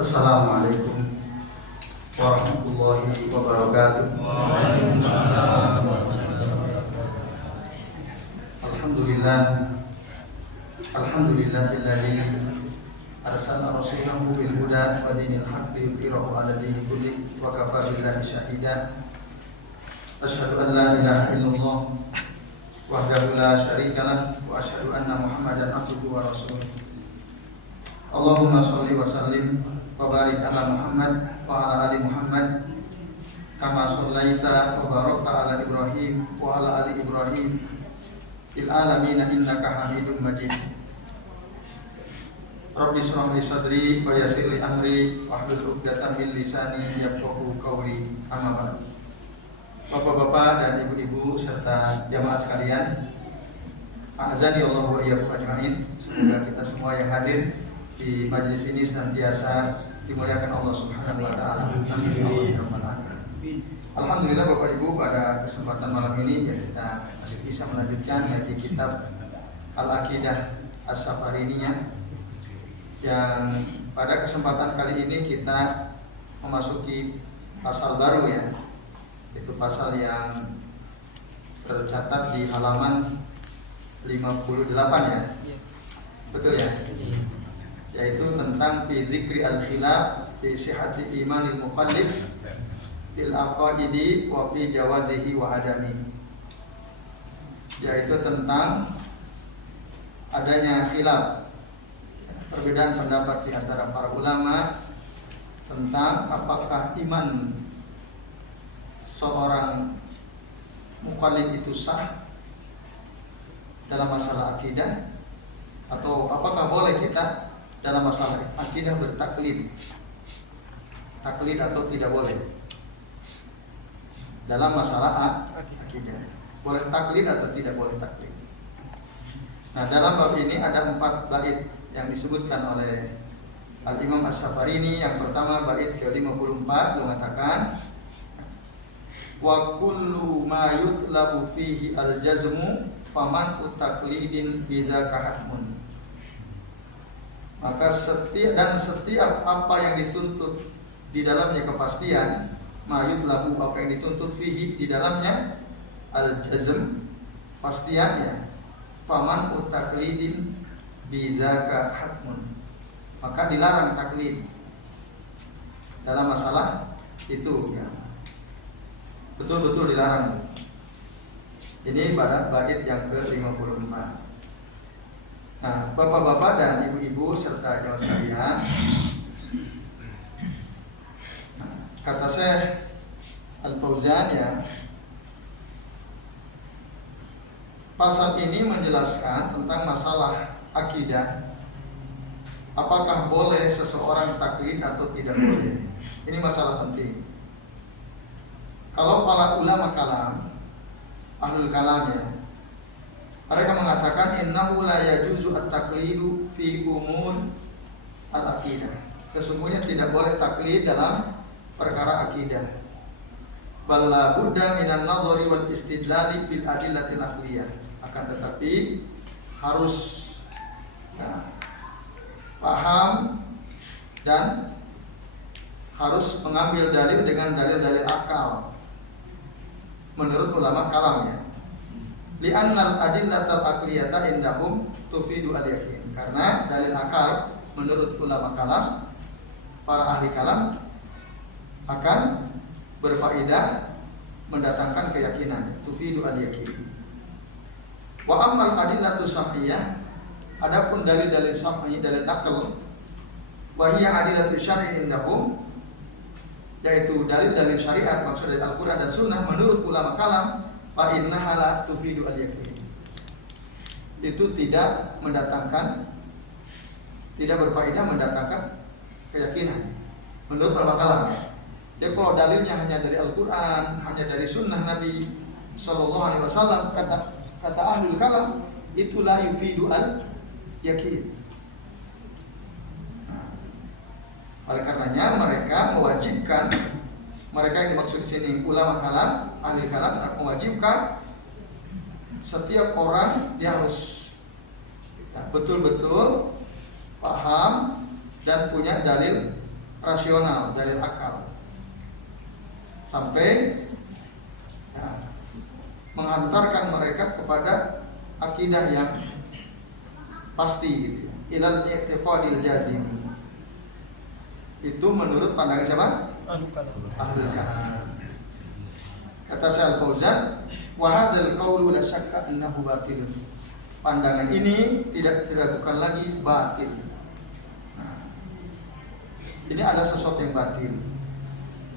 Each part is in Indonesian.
Assalamualaikum warahmatullahi wabarakatuh. Waalaikumsalam. Alhamdulillah, alhamdulillahilladzi arsala rasulahu bil huda wa dinil haqqi yudhhirahu 'ala dini kulli wa kafa billahi shahida. Asyhadu an la ilaha illallah wahdahu la syarika lah wa asyhadu anna Muhammadan abduhu wa rasuluh. Allahumma shalli wa sallim wa barik ala Muhammad wa ala ali Muhammad kama shallaita wa barakta ala Ibrahim wa ala ali Ibrahim fil alamin innaka Hamidum Majid. Rabbi shrah li sadri wa yassir li amri wahlul 'uqdatam min lisani yafqahu qawli. Amma ba'd. Bapak-bapak dan ibu-ibu serta jamaah sekalian, a'azani Allah wa iyyakum ajmain. Semoga kita semua yang hadir di majelis ini senantiasa dimuliakan Allah Subhanahu wa taala. Amin ya rabbal alamin. Alhamdulillah Bapak Ibu, pada kesempatan malam ini ya kita masih bisa melanjutkan ngaji kitab Al-Aqidah As-Safariniyah, yang pada kesempatan kali ini kita memasuki pasal baru ya. Itu pasal yang tercatat di halaman 58 ya. Betul ya? Yaitu tentang fi dzikri al-khilaf fi sihhati imanil muqallid fil aqaidi wa fi jawazihi wa adami. Yaitu tentang adanya khilaf, perbedaan pendapat di antara para ulama tentang apakah iman seorang muqallid itu sah dalam masalah akidah, atau apakah boleh kita dalam masalah akidah bertaklid, taklid atau tidak boleh dalam masalah akidah, boleh taklid atau tidak boleh taklid. Nah, dalam bab ini ada 4 bait yang disebutkan oleh Al-Imam As-Safarini. Yang pertama bait ke-54 mengatakan wa kullu ma yutlabu fihi al-jazmu faman utaklidin bidzaka hatmun. Maka setiap apa yang dituntut di dalamnya kepastian, mayut labu apa yang dituntut fihi di dalamnya al-jazm pastiannya, faman utaklidin bidzaka hatmun, maka dilarang taklid dalam masalah itu ya. Betul-betul dilarang. Ini pada bait yang ke-54. Nah, bapak-bapak dan ibu-ibu serta jamaah sekalian, kata Syekh Al-Fauzan ya, pasal ini menjelaskan tentang masalah akidah. Apakah boleh seseorang taklid atau tidak boleh? Ini masalah penting. Kalau para ulama kalam, ahlul kalam ya, mereka mengatakan innahu la yajuzu at-taqlidu fi umur al-aqidah. Sesungguhnya tidak boleh taklid dalam perkara akidah. Bal la budda minan nadhari wal istidlali bil adillatil aqliyah. Akan tetapi harus ya, paham dan harus mengambil dalil dengan dalil-dalil akal menurut ulama kalam ya. Li'annal adillatal aqliyata indahum tufidu al-yaqin. Karena dalil akal menurut ulama kalam, para ahli kalam, akan berfaedah mendatangkan keyakinan, tufidu al-yaqin. Wa ammal adillatu sam'iyah, adapun dalil-dalil sam'i, dalil akal, wa hiya adillatu syar'i indahum, yaitu dalil-dalil syariat maksud dari Al-Qur'an dan Sunnah menurut ulama kalam, fa innaha la tufidu al-yaqin. Itu tidak mendatangkan, tidak berfaedah mendatangkan keyakinan menurut ulama kalam. Ya, kalau dalilnya hanya dari Al-Qur'an, hanya dari Sunnah Nabi Sallallahu Alaihi Wasallam, kata ahlul kalam, itu la yufidu al-yaqin. Oleh karenanya mereka mewajibkan, mereka yang dimaksud di sini ulama kalam, ahli kalam, mewajibkan setiap orang dia harus betul-betul paham dan punya dalil rasional, dalil akal, sampai ya, menghantarkan mereka kepada akidah yang pasti gitu ya. Ilal i'tiqadil jazimi. Itu menurut pandangan siapa? Ahlul kalam. Kata Syekh Al-Fauzan, wa hadzal qaulu la syakka annahu batil. Pandangan ini tidak diragukan lagi batil. Nah, ini ada sesuatu yang batil.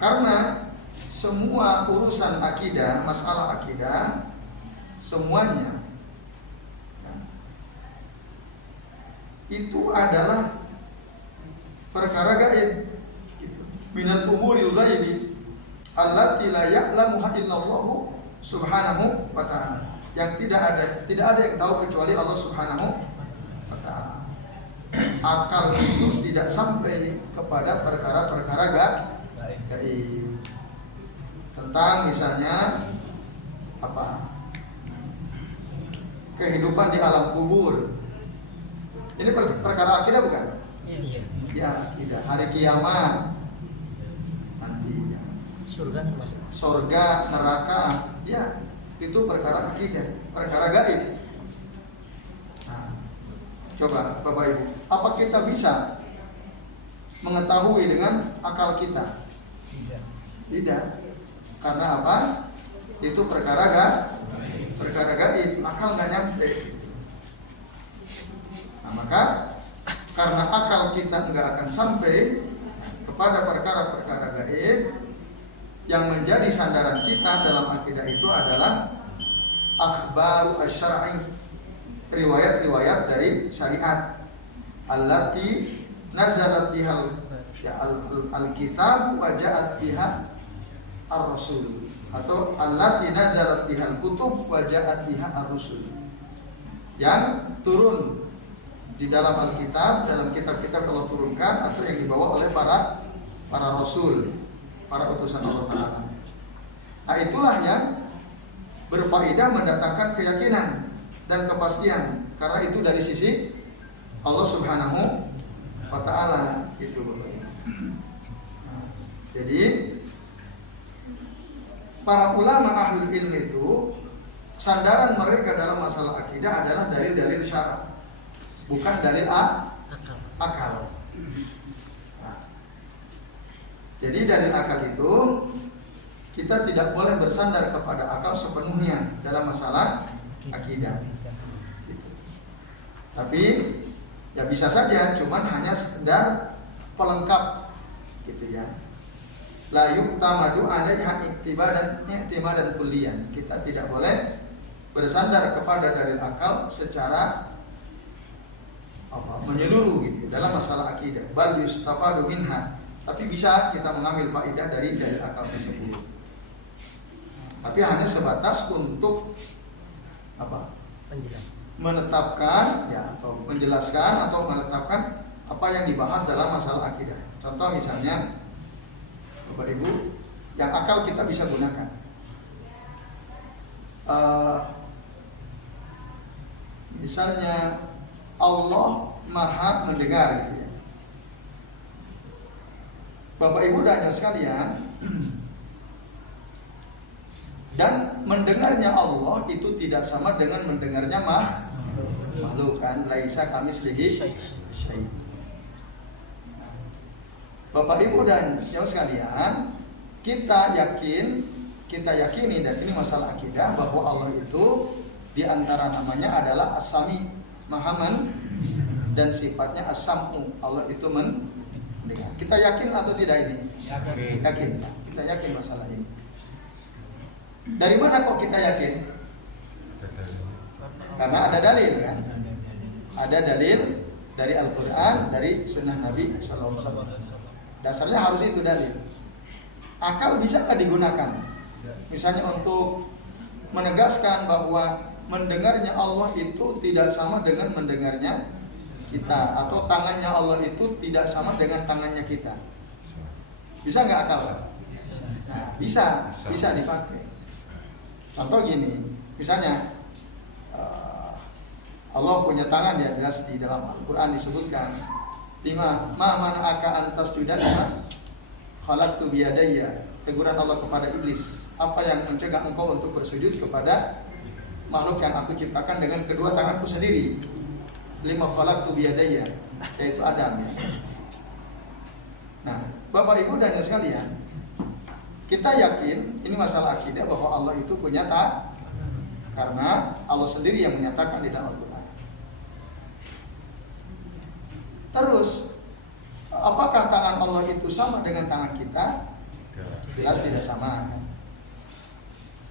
Karena semua urusan akidah, masalah akidah, semuanya ya, itu adalah perkara gaib gitu. Minal umuril ghaibi allati la ya'lamuha illallah subhanahu wa ta'ala. Yang tidak ada yang tahu kecuali Allah subhanahu wa ta'ala. Akal itu tidak sampai kepada perkara-perkara gaib. Tentang misalnya apa? Kehidupan di alam kubur. Ini perkara akidah bukan? Iya. Ya, tidak. Hari kiamat nanti ya. Surga termasuk. Surga, neraka, ya itu perkara akidah, perkara gaib. Nah, coba Bapak Ibu, apa kita bisa mengetahui dengan akal kita? Tidak. Karena apa? Itu perkara gaib, akal nggak nyampe. Nah, maka karena akal kita nggak akan sampai kepada perkara-perkara gaib, yang menjadi sandaran kita dalam akidah itu adalah akhbaru asy-syar'i, riwayat-riwayat dari syariat, allati nazalat bihal ya al-kitab wa ja'at biha ar-rasul, atau allati nazalat bihal kutub wa ja'at biha ar-rusul, yang turun di dalam Alkitab, dalam kitab-kitab Allah turunkan, atau yang dibawa oleh para rasul, para utusan Allah Ta'ala. Nah, itulah yang berfaedah mendatangkan keyakinan dan kepastian, karena itu dari sisi Allah Subhanahu wa Ta'ala itu. Nah, jadi para ulama ahlul ilmi itu sandaran mereka dalam masalah akidah adalah dalil-dalil syara', bukan dalil akal. Nah, jadi dalil akal itu kita tidak boleh bersandar kepada akal sepenuhnya dalam masalah akidah. Gitu. Tapi ya bisa saja, cuman hanya sekedar pelengkap, gitu ya. La yu'tamadu alaiha i'timadan kulliyan. Kita tidak boleh bersandar kepada dalil akal secara menyeluruh gitu dalam masalah akidah. Bal yustafadu minha. Tapi bisa kita mengambil faedah dari dalil akal tersebut. Tapi hanya sebatas untuk apa? Menetapkan ya, atau menjelaskan atau menetapkan apa yang dibahas dalam masalah akidah. Contoh misalnya Bapak Ibu, yang akal kita bisa gunakan. Misalnya Allah Maha mendengar gitu ya. Bapak Ibu dan Saudara sekalian, dan mendengarnya Allah itu tidak sama dengan mendengarnya makhluk kan, laisa kamitslihi syai'. Bapak Ibu dan Saudara sekalian, kita yakini dan ini masalah akidah bahwa Allah itu di antara namanya adalah As-Sami, Maha dan sifatnya As-Sam'u, Allah itu mendengar. Kita yakin atau tidak ini? Yakin. Kita yakin masalah ini. Dari mana kok kita yakin? Karena ada dalil kan? Ada dalil dari Al-Quran, dari Sunnah Nabi SAW. Dasarnya harus itu dalil. Akal bisa nggak digunakan? Misalnya untuk menegaskan bahwa mendengarnya Allah itu tidak sama dengan mendengarnya kita, atau tangannya Allah itu tidak sama dengan tangannya kita. Bisa nggak akal? Nah, bisa dipakai. Contoh gini, misalnya Allah punya tangan, ya jelas di dalam Al-Quran disebutkan 5. Ma mana'aka antas judan lima khalaqtu biyadayya. Teguran Allah kepada iblis, apa yang mencegah engkau untuk bersujud kepada makhluk yang aku ciptakan dengan kedua tanganku sendiri. 5 khalaqtu biyadayya, yaitu Adam ya. Nah, Bapak Ibu dan sekalian, kita yakin ini masalah akidah bahwa Allah itu punya karena Allah sendiri yang menyatakan di dalam Al-Quran. Terus, apakah tangan Allah itu sama dengan tangan kita? Jelas tidak sama.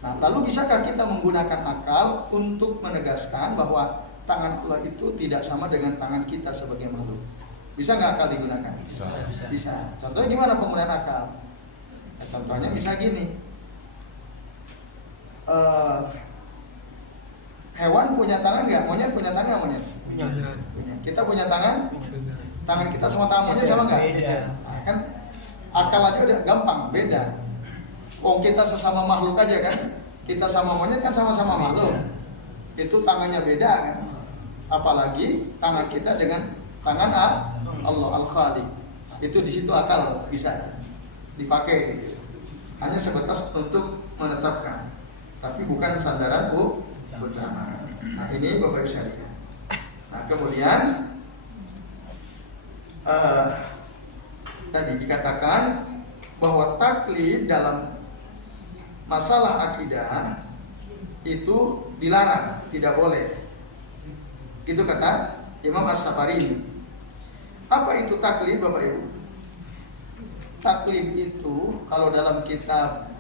Nah, lalu bisakah kita menggunakan akal untuk menegaskan bahwa tangan Allah itu tidak sama dengan tangan kita sebagai makhluk? Bisa nggak akal digunakan? Bisa. Contohnya gimana penggunaan akal? Nah, contohnya misalnya gini, hewan punya tangan nggak? Monyet punya tangan nggak monyet? Punya. Kita punya tangan? Tangan kita sama tangan monyet sama nggak? Beda. Nah, kan akal aja udah gampang, beda. Wong kita sesama makhluk aja kan? Kita sama monyet kan sama-sama makhluk. Itu tangannya beda kan? Apalagi tangan kita dengan tangan Allah Al-Khaliq. Itu di situ akal bisa dipakai gitu. Hanya sebatas untuk menetapkan, tapi bukan sandaran utama. Nah, ini Bapak Ibu sekalian. Nah, kemudian tadi dikatakan bahwa taklid dalam masalah akidah itu dilarang, tidak boleh. Itu kata Imam As-Safarini. Apa itu taklid Bapak Ibu? Taklid itu kalau dalam kitab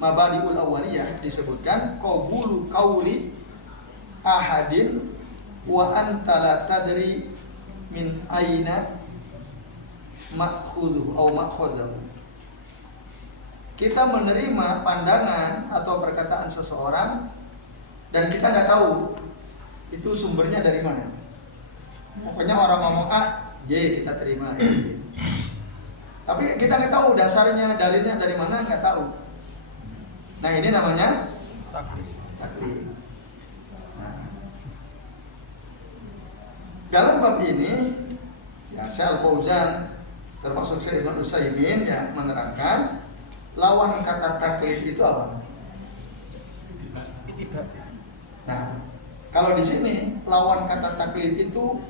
Mabadiul Awwaliyah disebutkan qabulu qauli ahadin wa anta la tadri min aina ma'khudhu au ma'khudhu. Kita menerima pandangan atau perkataan seseorang dan kita nggak tahu itu sumbernya dari mana. Pokoknya orang ngomong A, J kita terima. Tapi kita nggak tahu dasarnya, dalilnya dari mana, nggak tahu. Nah, ini namanya taklid. Nah, dalam bab ini, ya Syekh Al-Fauzan termasuk Syekh Ibnu Utsaimin ya menerangkan lawan kata taklid itu apa? Ittiba. Nah, kalau di sini lawan kata taklid itu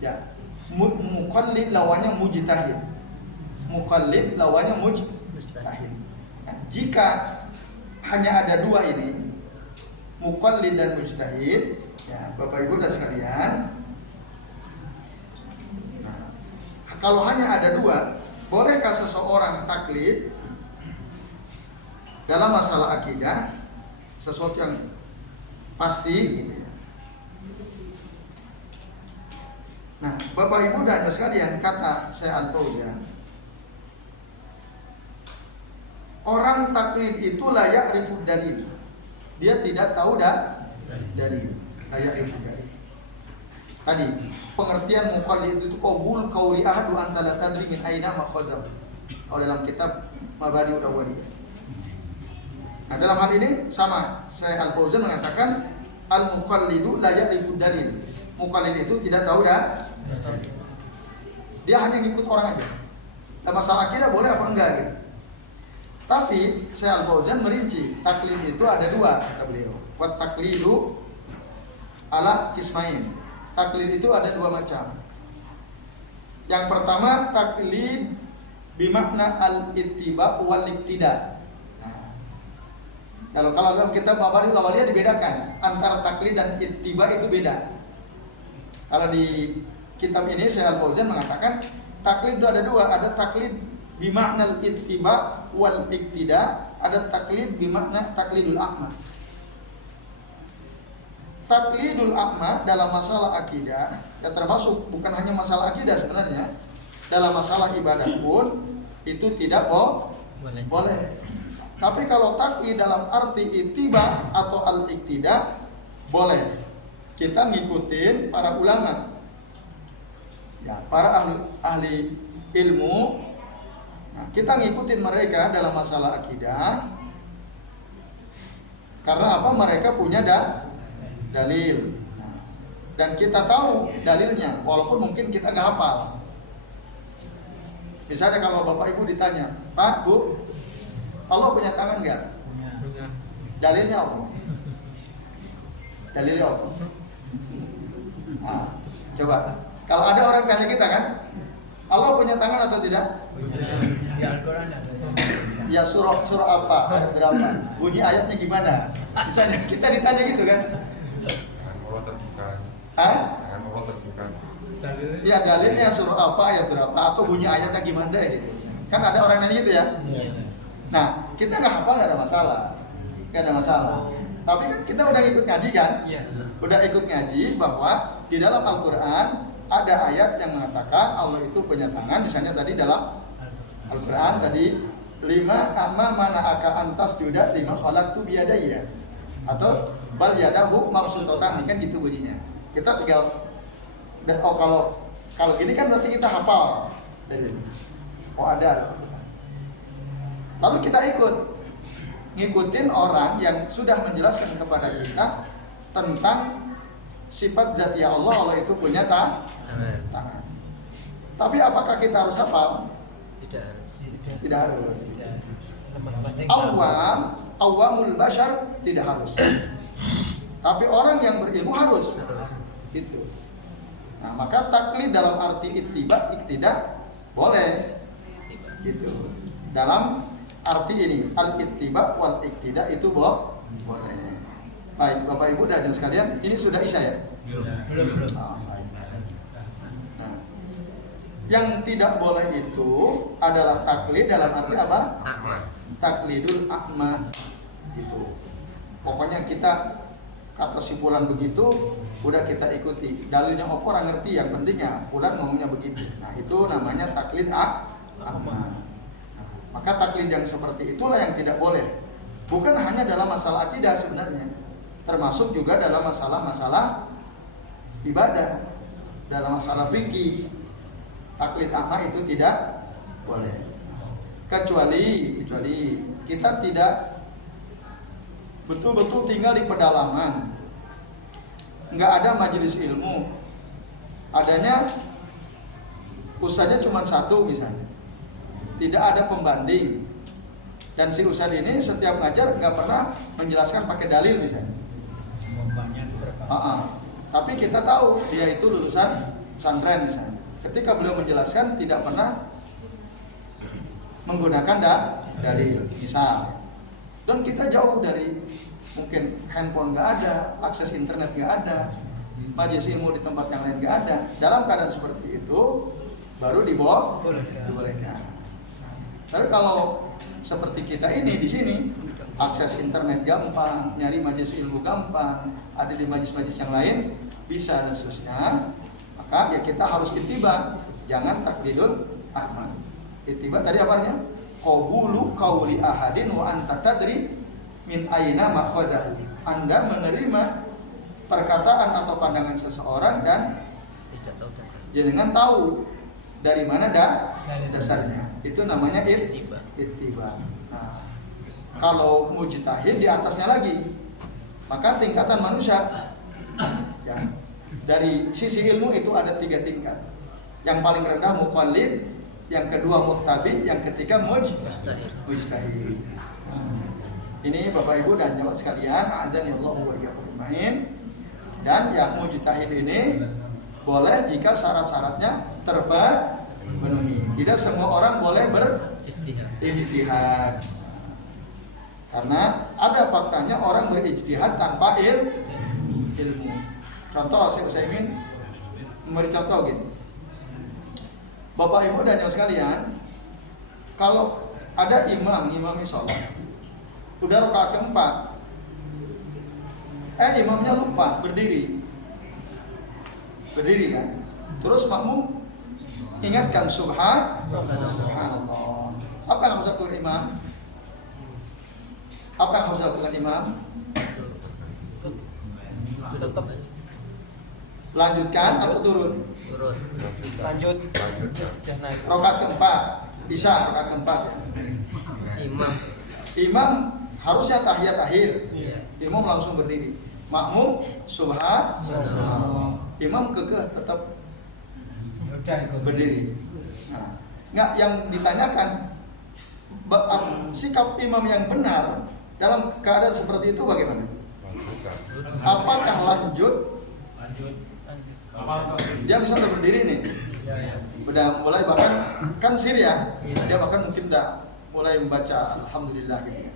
ya muqallid lawannya mujtahid. Muqallid lawannya mujtahid. Nah, jika hanya ada dua ini, muqallid dan mujtahid, ya Bapak Ibu dan sekalian. Nah, kalau hanya ada dua, bolehkah seseorang taklid dalam masalah akidah sesuatu yang pasti gitu ya. Nah, Bapak Ibu dan sekalian, kata Syekh Al-Fauzan, orang taklid itu layak rifud dalil. Dia tidak tahu dalil. Layak rifud dalil. Tadi pengertian muqallid itu qabul qauli ahadu anta la tadri min aina makhadha. Kalau dalam kitab Mabadiul Awwaliyah. Nah, dalam hal ini sama, Syekh Al-Fauzan mengatakan al-muqallidu la ya'rifu dalil. Muqallid itu tidak tahu dia hanya ngikut orang aja. Nah, masalah akidah boleh apa enggak gitu. Tapi Syekh Al-Fauzan merinci, taklid itu ada dua kata beliau. Wat taklidu ala kismain. Taklid itu ada dua macam. Yang pertama taklid bimakna al-ittiba wal iktida. Kalau dalam kitab Mabadiul Awwaliyah dibedakan antara taklid dan ittiba itu beda. Kalau di kitab ini Syekh Al-Fauzan mengatakan taklid itu ada dua, ada taklid bimakna ittiba wal iktida, ada taklid bimakna taklidul a'ma. Taklidul a'ma dalam masalah akidah, ya termasuk bukan hanya masalah akidah sebenarnya, dalam masalah ibadah pun itu tidak boleh. Tapi kalau taklid dalam arti ittiba atau al-iktida boleh. Kita ngikutin para ulama. Ya, para ahli ilmu. Nah, kita ngikutin mereka dalam masalah akidah. Karena apa? Mereka punya dalil. Nah, dan kita tahu dalilnya, walaupun mungkin kita nggak hafal. Misalnya kalau Bapak Ibu ditanya, Pak, Bu, Allah punya tangan nggak? Punya. Dalilnya apa? Dalilnya apa? Nah, coba. Kalau ada orang tanya kita kan, Allah punya tangan atau tidak? Ya Al-Quran ada. Ya surah apa? Ayat berapa? Bunyi ayatnya gimana? Misalnya kita ditanya gitu kan? Tangan Allah terbuka. Hah? Tangan Allah terbuka. Ya dalilnya surah apa, ayat berapa, atau bunyi ayatnya gimana deh gitu. Kan ada orang nanya gitu ya. Nah, kita nggak hafal nggak ada masalah, nggak ada masalah. Tapi kan kita udah ikut ngaji kan? Iya. Udah ikut ngaji bahwa di dalam Al-Quran ada ayat yang mengatakan Allah itu punya tangan. Misalnya tadi dalam Al-Quran tadi lima amma mana aka antas juda lima khalaqtu biyadayya, atau bal yadahu mabsutatan, kan gitu bunyinya. Kita tinggal dan kalau gini kan berarti kita hafal. Oh ada. Lalu kita ngikutin orang yang sudah menjelaskan kepada kita tentang sifat zatiyah Allah. Allah itu punya tangan. Tapi apakah kita harus hafal? Tidak harus. Awamul bashar tidak harus. Tapi orang yang berilmu harus. Itu. Nah, maka taklid dalam arti iktidak boleh. Gitu. Dalam arti ini al-ittiba wal iktidak itu boleh. Baik, Bapak Ibu dan sekalian, ini sudah isya ya? Belum. Baik. Nah, yang tidak boleh itu adalah taklid dalam arti apa? Taklidul akma. Gitu. Pokoknya kita kata si fulan begitu, udah kita ikuti. Dalilnya orang ngerti, yang pentingnya fulan ngomongnya begitu. Nah, itu namanya taklid akma. Maka taklid yang seperti itulah yang tidak boleh. Bukan hanya dalam masalah akidah sebenarnya, termasuk juga dalam masalah-masalah ibadah, dalam masalah fikih. Taklid akma itu tidak boleh. Kecuali kita tidak betul-betul tinggal di pedalaman, nggak ada majelis ilmu, adanya ustadznya cuma satu misalnya, tidak ada pembanding, dan si ustadz ini setiap ngajar nggak pernah menjelaskan pakai dalil misalnya. Tapi kita tahu dia itu lulusan pesantren misalnya. Ketika beliau menjelaskan tidak pernah menggunakan dalil misal. Dan kita jauh dari, mungkin handphone nggak ada, akses internet nggak ada, majelis ilmu di tempat yang lain nggak ada. Dalam keadaan seperti itu baru dibolehkan. Tapi kalau seperti kita ini di sini, akses internet gampang, nyari majelis ilmu gampang, ada di majelis-majelis yang lain bisa dan seterusnya, maka ya kita harus ittiba, jangan taklidul akma. Ittiba tadi apa artinya? Qabulu qauli ahadin wa anta tadri min aina makhadhahu. Anda menerima perkataan atau pandangan seseorang dan Tidak tahu dasar. jangan tahu dari mana dasarnya. Itu namanya ittiba. Nah, kalau mujtahid di atasnya lagi, maka tingkatan manusia ya, dari sisi ilmu itu ada 3 tingkat. Yang paling rendah muqallid, yang kedua muttabi, yang ketiga mujtahid. Ini Bapak Ibu dan jamaah sekalian, azanillahu wa iyyakum ajmain. Dan yang mujtahid ini boleh jika syarat-syaratnya terpenuhi. Tidak semua orang boleh berijtihad. Karena ada faktanya orang berijtihad tanpa ilmu. Contoh, saya ingin memberi contoh gitu. Bapak Ibu dan yang sekalian, kalau ada imamnya sholat, udah rakaat keempat, imamnya lupa berdiri kan, terus makmum ingatkan subhanallah. Apa yang harus lakukan imam? Lanjutkan atau turun? Lanjut. Rakaat keempat, isya rakaat keempat ya. Imam harusnya tahiyat akhir. Imam langsung berdiri. Makmum subhanallah. imam kekeh tetap Udah ikut. berdiri. Nah, nggak yang ditanyakan sikap imam yang benar dalam keadaan seperti itu bagaimana? Lanjutkan. Apakah lanjut? Lanjut. Dia misalnya berdiri nih, udah mulai bahkan kan Syria, dia bahkan mungkin udah mulai membaca Alhamdulillah gitu.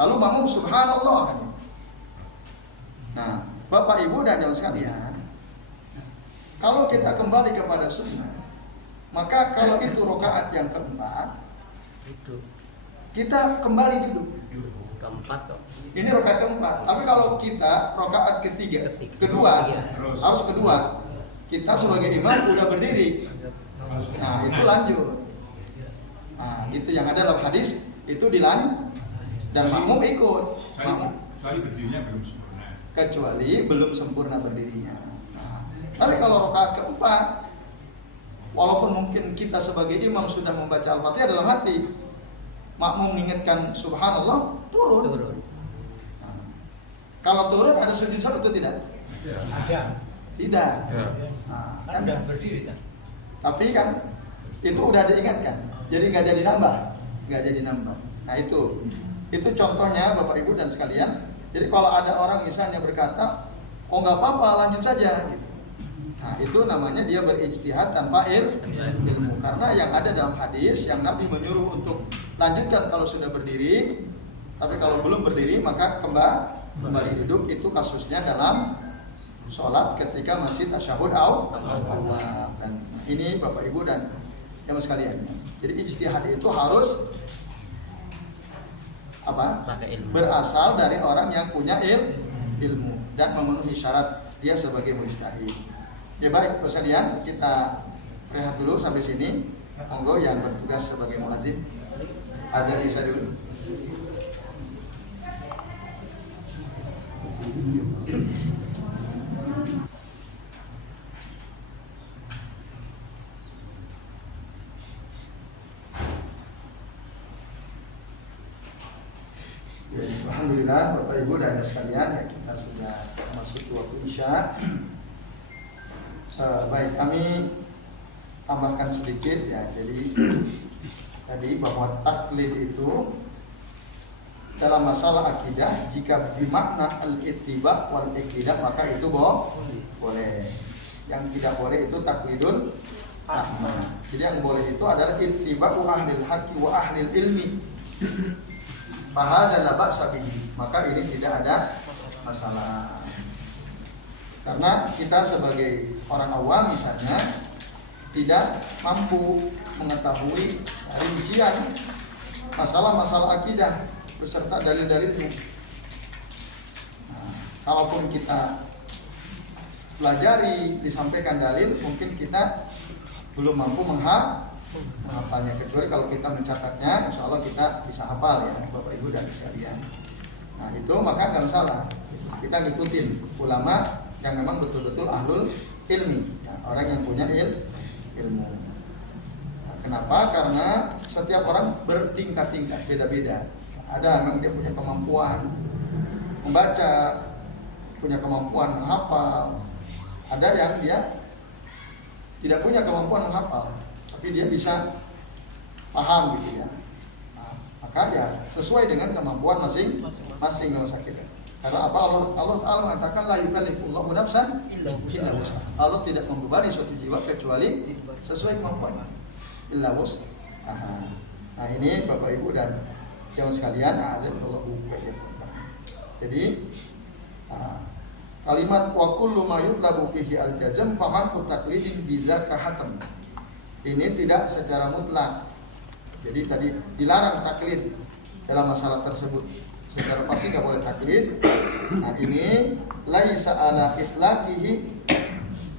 Lalu makmum Subhanallah. Nah, Bapak Ibu dan jamaah sekalian, kalau kita kembali kepada sunnah, maka kalau itu rokaat yang keempat, Duduk. kita kembali duduk. Keempat kok. Ini rokaat keempat. Tapi kalau kita rokaat kedua, harus kedua. Kita sebagai imam udah berdiri. Nah, itu lanjut. Nah, itu yang ada dalam hadis itu dan makmum ikut. Makmum Kecuali berdirinya belum sempurna. kecuali belum sempurna berdirinya. Nah, tapi kalau rokaat keempat, walaupun mungkin kita sebagai imam sudah membaca Al-Fatihah dalam hati, makmum mengingatkan Subhanallah, turun. Nah, kalau turun ada sujud salat atau tidak? Ada. Tidak. Ya. Nah, Kan udah berdiri kan? tapi kan itu udah diingatkan, jadi nggak jadi nambah. Nah itu contohnya Bapak Ibu dan sekalian. Jadi kalau ada orang misalnya berkata, oh nggak apa-apa lanjut saja, gitu. Nah itu namanya dia berijtihad tanpa ilmu. Karena yang ada dalam hadis yang Nabi menyuruh untuk lanjutkan kalau sudah berdiri, tapi kalau belum berdiri maka kembali duduk. Itu kasusnya dalam sholat ketika masih tasyahud awal. Dan ini Bapak Ibu dan jamaah sekalian. Jadi ijtihad itu harus berasal dari orang yang punya ilmu dan memenuhi syarat dia sebagai mujtahid. Ya baik, sekalian kita rehat dulu sampai sini. Monggo yang bertugas sebagai muadzin azan isya dulu. Ya, alhamdulillah Bapak Ibu dan sekalian, ya kita sudah masuk waktu isya. Baik, kami tambahkan sedikit ya. Jadi tadi bahwa taklid itu dalam masalah akidah jika bermakna al-ittiba wal iqtidah maka itu boleh. Yang tidak boleh itu taklidul a'ma. Jadi yang boleh itu adalah ittiba'u ahlil haqqi wa ahlil ilmi. Bahada la ba'sa bihi. Maka ini tidak ada masalah. Karena kita sebagai orang awam misalnya tidak mampu mengetahui rincian masalah-masalah akidah beserta dalil-dalilnya. Nah, kalaupun kita pelajari disampaikan dalil, mungkin kita belum mampu menghafalnya. Kecuali kalau kita mencatatnya, insya Allah kita bisa hafal ya, Bapak Ibu dan sekalian. Nah itu maka nggak masalah. Kita ngikutin ulama yang memang betul-betul ahlul ilmi, ya, orang yang punya ilmu. Nah, kenapa? Karena setiap orang bertingkat-tingkat, beda-beda. Ada memang dia punya kemampuan membaca, punya kemampuan menghafal. Ada yang dia tidak punya kemampuan menghafal, tapi dia bisa paham gitu ya. Nah, maka ya sesuai dengan kemampuan masing-masing kita. Karena apa Allah mengatakan la yukallifullahu nafsan illa wus'aha. Allah tidak membebani suatu jiwa kecuali sesuai kemampuannya. Illa wus'aha. Nah ini Bapak Ibu dan jamaah sekalian, azanillahu wa iyyakum. Jadi kalimat wa kullu ma yutlabu fihi al-jazm faman taqlidin bizaka hatam. Ini tidak secara mutlak. Jadi tadi dilarang taklid dalam masalah tersebut. Secara pasti nggak boleh taklid. Nah ini laisa ala itlaqihi,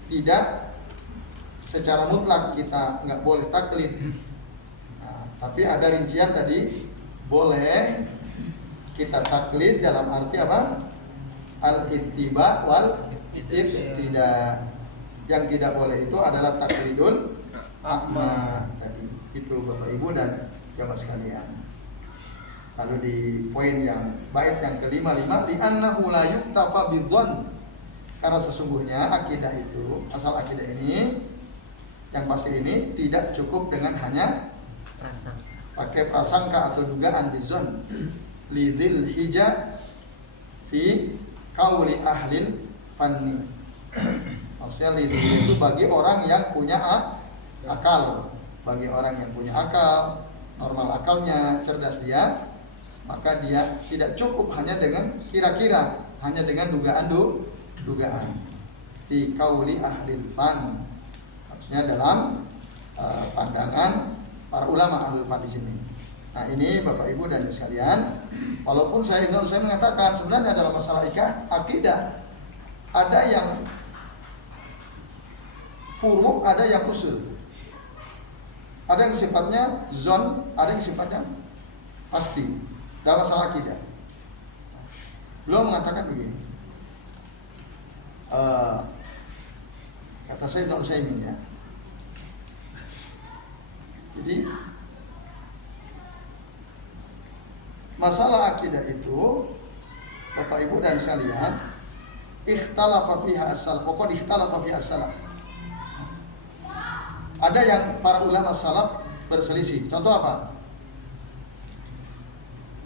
tidak secara mutlak kita nggak boleh taklid. Nah, tapi ada rincian tadi boleh kita taklid dalam arti apa? Al-ittiba wal iqtida. Yang tidak boleh itu adalah taklidul a'ma tadi. Itu Bapak Ibu dan jamaah sekalian. Lalu di poin yang bait yang ke-55 li annahu la yuktafa bidzan. Karena sesungguhnya akidah itu, masalah akidah ini yang pasti ini tidak cukup dengan hanya Prasangka. pakai prasangka atau dugaan bizon lidzil hija fi qauli ahlil fanni. Maksudnya lidzil itu bagi orang yang punya akal, bagi orang yang punya akal, normal akalnya, cerdas dia, maka dia tidak cukup hanya dengan kira-kira, hanya dengan dugaan fi qauli ahlil fan. Maksudnya dalam pandangan para ulama ahlul fan di sini. Nah, ini Bapak Ibu dan sekalian, walaupun saya mengatakan sebenarnya dalam masalah akidah ada yang furu, ada yang usul. Ada yang sifatnya zon, ada yang sifatnya pasti dalam masalah akidah. Beliau mengatakan begini. Kata saya Ibnu Utsaimin ya. Jadi masalah akidah itu Bapak Ibu dan sekalian, ikhtalafa fiha as-salaf, pokok ikhtalafa fiha as-salaf. Ada yang para ulama salaf berselisih. Contoh apa?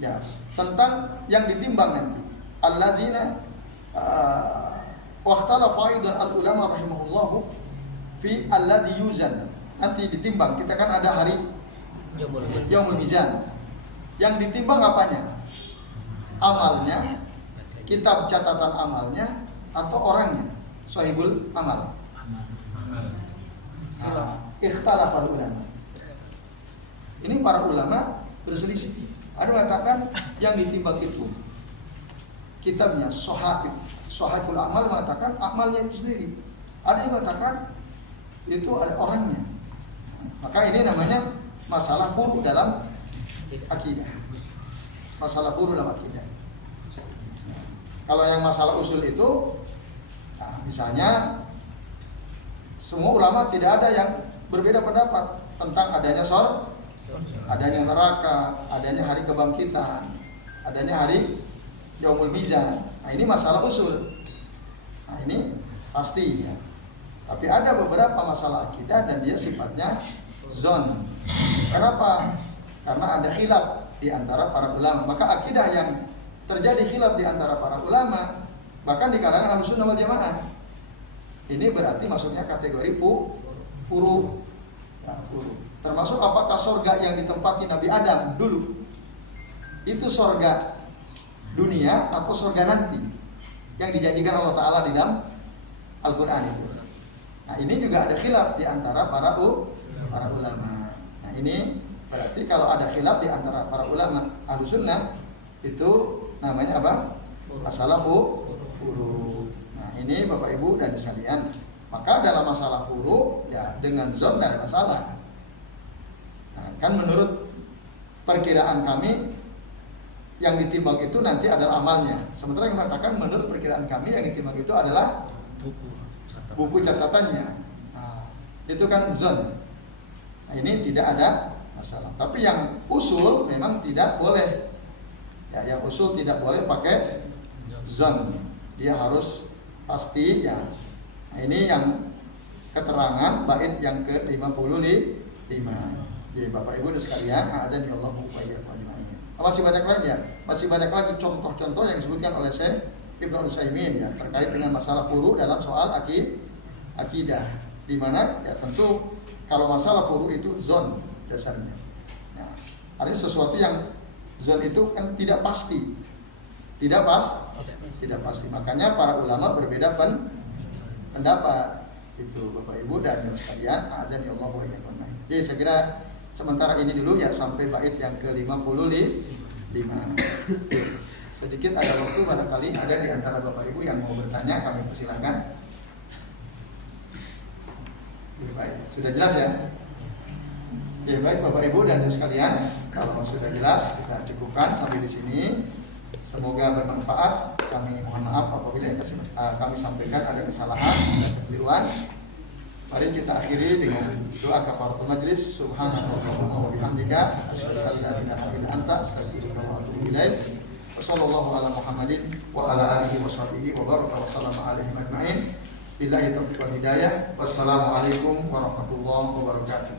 Ya, tentang yang ditimbang nanti. Alladzina waqtalafa aidan al-ulama rahimahullahu fi alladhi yuzan. Nanti ditimbang, kita kan ada hari Yaumul Mizan. Yang ditimbang apanya? Amalnya, kitab catatan amalnya, atau orangnya, sahibul amal. Ikhtalafa ulama. Ini para ulama berselisih. Ada mengatakan yang ditimbang itu kitabnya, Sohaiful Amal mengatakan amalnya itu sendiri. Ada yang mengatakan itu ada orangnya. Maka ini namanya masalah furu dalam akidah. Masalah furu dalam akidah. Kalau yang masalah usul itu, nah, misalnya semua ulama tidak ada yang berbeda pendapat tentang adanya adanya neraka, adanya hari kebangkitan, adanya hari Yaumul Mizan. Nah, ini masalah usul. Nah, ini pasti ya. Tapi ada beberapa masalah akidah dan dia sifatnya zon. Kenapa? Karena ada khilaf di antara para ulama. Maka akidah yang terjadi khilaf di antara para ulama, bahkan di kalangan Ahlussunnah wal Jamaah, ini berarti masuknya kategori furu. Ya, furu. Termasuk apakah surga yang ditempati Nabi Adam dulu itu surga dunia atau surga nanti yang dijanjikan Allah Ta'ala di dalam Al-Quran itu. Nah, ini juga ada khilaf di antara para ulama. Nah, ini berarti kalau ada khilaf di antara para ulama Ahlussunnah itu namanya apa? Masalah furu. Nah, ini Bapak Ibu dan sekalian. Maka dalam masalah furu ya dengan zon tidak ada masalah. Nah, kan menurut perkiraan kami yang ditimbang itu nanti adalah amalnya. Sementara yang mengatakan menurut perkiraan kami yang ditimbang itu adalah buku catatannya. Nah, itu kan zon. Nah, ini tidak ada masalah. Tapi yang usul memang tidak boleh. Ya, yang usul tidak boleh pakai zon. Dia harus pasti ya. Nah, ini yang keterangan bait yang ke-55. Jadi Bapak Ibu dan sekalian, azan ya Allah wa iyyakum ajma'in. Masih banyak lagi ya. Masih banyak lagi contoh-contoh yang disebutkan oleh Syekh Ibnu Utsaimin ya terkait dengan masalah furu dalam soal akidah. Di mana ya tentu kalau masalah furu itu zon dasarnya. Ya, ada sesuatu yang zon itu kan tidak pasti. Tidak pasti. Makanya para ulama berbeda pendapat. Itu Bapak Ibu dan yang sekalian, azan ya Allah wa iyyakum ajma'in. Jadi saya kira sementara ini dulu ya sampai bait yang ke-55. Sedikit ada waktu barangkali ada di antara Bapak Ibu yang mau bertanya, kami persilakan. Ya, baik, sudah jelas ya? Ya baik Bapak Ibu dan sekalian, kalau sudah jelas kita cukupkan sampai di sini. Semoga bermanfaat. Kami mohon maaf apabila yang kami sampaikan ada kesalahan, ada kekeliruan. Mari kita akhiri dengan doa kafaratul majlis. Subhanallahumma wa bihamdika asyhadu an la ilaha illa anta astaghfiruka wa atubu ilaik. Wassallallahu ala Muhammadin wa ala alihi wa sahbihi wa baraka wa sallama alaihi ajma'in. Billahi taufiq wal hidayah. Wassalamualaikum warahmatullahi wabarakatuh.